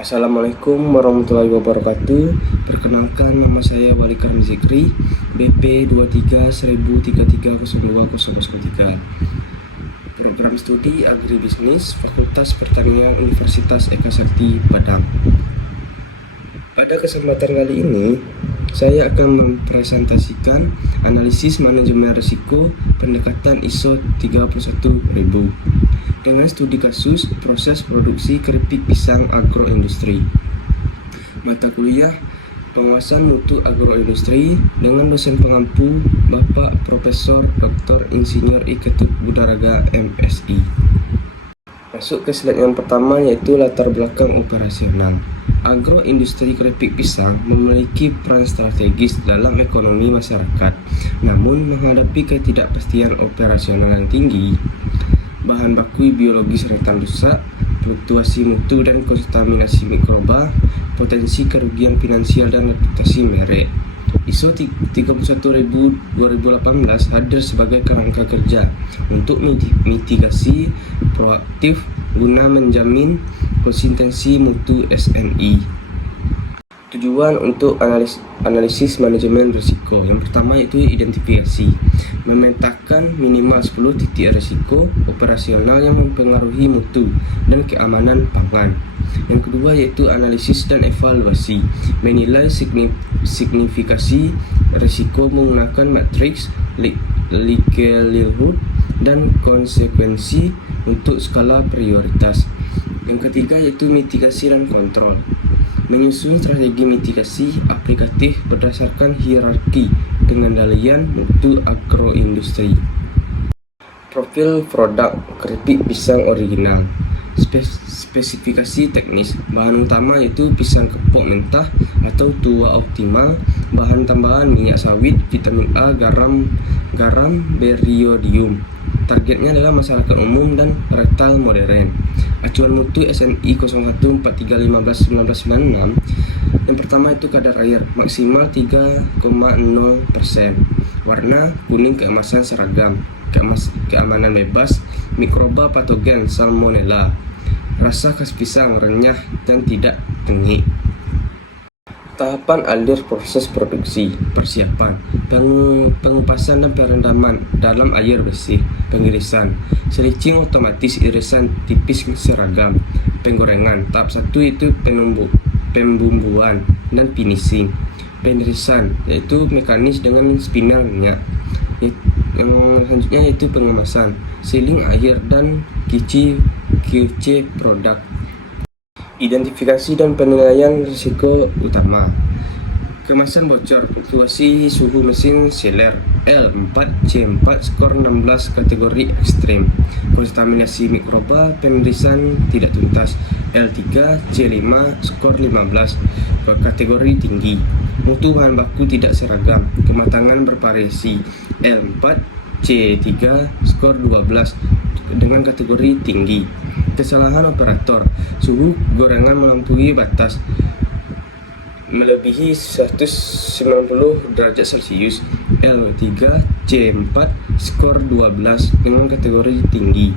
Assalamualaikum warahmatullahi wabarakatuh. Perkenalkan, nama saya Wali Karim Zikri, BP 23.1033.02.003. Program studi Agribisnis, Fakultas Pertanian Universitas Eka Sakti, Padang. Pada kesempatan kali ini, saya akan mempresentasikan analisis manajemen risiko pendekatan ISO 31000 dengan studi kasus proses produksi keripik pisang agroindustri. Mata kuliah Penguasaan Mutu Agroindustri dengan dosen pengampu Bapak Profesor Dr. Insinyur I Ketut Budaraga MSI. Masuk ke slide yang pertama, yaitu latar belakang operasional. Agroindustri keripik pisang memiliki peran strategis dalam ekonomi masyarakat, namun menghadapi ketidakpastian operasional yang tinggi, bahan baku biologis rentan rusak, fluktuasi mutu dan kontaminasi mikroba, potensi kerugian finansial dan reputasi merek. ISO 31000/2018 hadir sebagai kerangka kerja untuk mitigasi proaktif guna menjamin konsistensi mutu SNI. Tujuan untuk analisis manajemen risiko. Yang pertama yaitu identifikasi, memetakan minimal 10 titik risiko operasional yang mempengaruhi mutu dan keamanan pangan. Yang kedua yaitu analisis dan evaluasi, menilai signifikasi risiko menggunakan matriks likelihood dan konsekuensi untuk skala prioritas. Yang ketiga yaitu mitigasi dan kontrol, menyusun strategi mitigasi aplikatif berdasarkan hierarki pengendalian mutu agroindustri. Profil produk keripik pisang original. Spesifikasi teknis, bahan utama yaitu pisang kepok mentah atau tua optimal, bahan tambahan minyak sawit, vitamin A, garam, beriodium. Targetnya adalah masyarakat umum dan rektal modern. Acuan mutu SNI 0143151996. Yang pertama itu kadar air maksimal 3,0%. Warna kuning keemasan seragam. Keamanan bebas mikroba patogen salmonella. Rasa khas pisang renyah dan tidak tengik. Tahapan alir proses produksi. Persiapan, pengupasan dan perendaman dalam air bersih, pengirisan, selicing otomatis, irisan tipis seragam, penggorengan. Tahap 1 itu pembumbuan dan finishing. Penirisan yaitu mekanis dengan spinner minyak. Yang selanjutnya yaitu pengemasan, sealing air dan QC produk. Identifikasi dan penilaian risiko utama. Kemasan bocor, fluktuasi suhu mesin seller, L4C4 skor 16 kategori ekstrem. Kontaminasi mikroba penirisan tidak tuntas, L3C5 skor 15 kategori tinggi. Mutu bahan baku tidak seragam, kematangan bervariasi, L4C3 skor 12 dengan kategori tinggi. Kesalahan operator, suhu gorengan melampaui batas, melebihi 190 derajat Celcius, L3C4 skor 12 dengan kategori tinggi.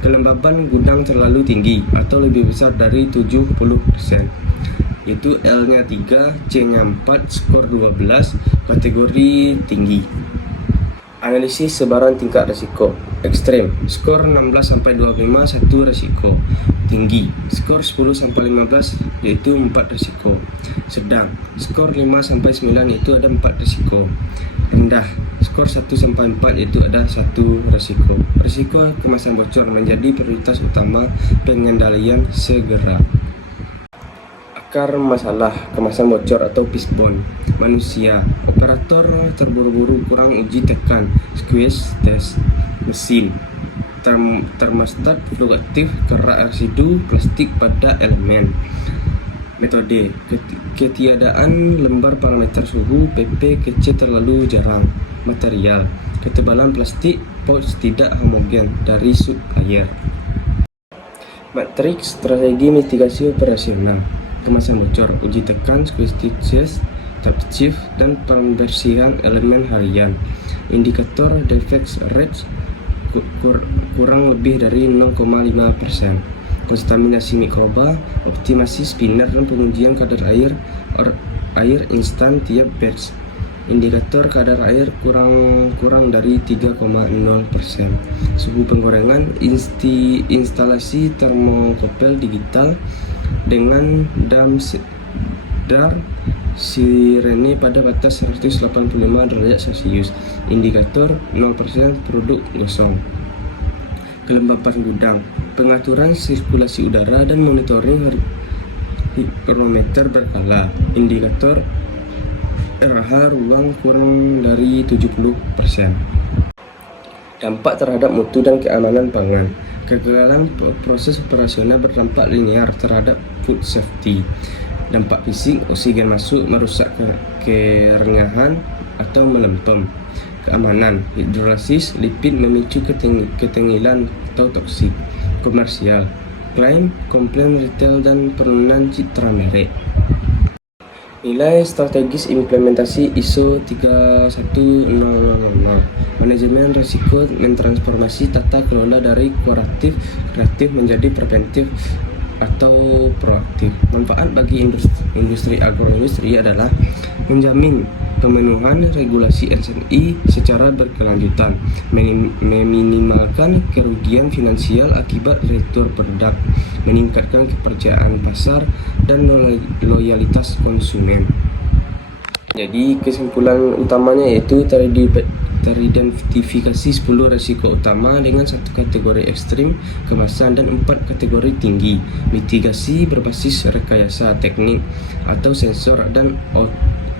Kelembaban gudang terlalu tinggi atau lebih besar dari 70%, yaitu L-nya 3, C-nya 4 skor 12 kategori tinggi. Analisis sebaran tingkat risiko. Ekstrem, skor 16-25 1 risiko. Tinggi, skor 10-15 yaitu 4 risiko. Sedang, skor 5-9 yaitu ada 4 risiko. Rendah, skor 1-4 yaitu ada 1 risiko. Risiko kemasan bocor menjadi prioritas utama pengendalian segera. Akar masalah kemasan bocor atau fishbone. Manusia, operator terburu-buru kurang uji tekan, squeeze test. Mesin, termostat fluktuatif, kerak residu plastik pada elemen. Metode, ketiadaan lembar parameter suhu, PP kecil terlalu jarang. Material, ketebalan plastik pouch tidak homogen dari sub air. Matriks strategi mitigasi operasional. Kemasan bocor, uji tekan, squeeze test, tap shift, dan pembersihan elemen harian. Indikator defect rate kurang lebih dari 0,5%. kontaminasi mikroba, optimasi spinner, dan pengujian kadar air instan tiap batch. Indikator kadar air kurang dari 3,0%. Suhu penggorengan, instalasi termokopel digital dengan dar sirene pada batas 185 derajat Celcius. Indikator 0% produk gosong. Kelembapan gudang, pengaturan sirkulasi udara dan monitoring higrometer berkala. Indikator RH ruang kurang dari 70%. Dampak terhadap mutu dan keamanan pangan. Kegagalan proses operasional berdampak linear terhadap food safety. Dampak fisik, oksigen masuk merusak kerenyahan atau melempem. Keamanan, hidrolisis lipid memicu ketengilan atau toksik. Komersial, klaim, komplain retail dan penurunan citra merek. Nilai strategis implementasi ISO 31000. Manajemen risiko mentransformasi tata kelola dari kreatif menjadi preventif atau proaktif. Manfaat bagi industri agroindustri adalah menjamin pemenuhan regulasi SNI secara berkelanjutan, meminimalkan kerugian finansial akibat retur produk, meningkatkan kepercayaan pasar dan loyalitas konsumen. Jadi kesimpulan utamanya yaitu teridentifikasi 10 risiko utama dengan 1 kategori ekstrim kemasan dan 4 kategori tinggi. Mitigasi berbasis rekayasa teknik atau sensor dan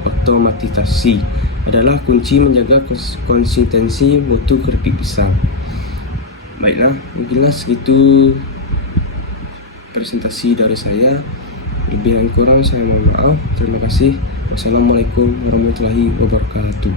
otomatisasi adalah kunci menjaga konsistensi mutu keripik pisang. Baiklah, mungkinlah segitu presentasi dari saya. Lebih dan kurang saya mohon maaf. Terima kasih. Wassalamualaikum warahmatullahi wabarakatuh.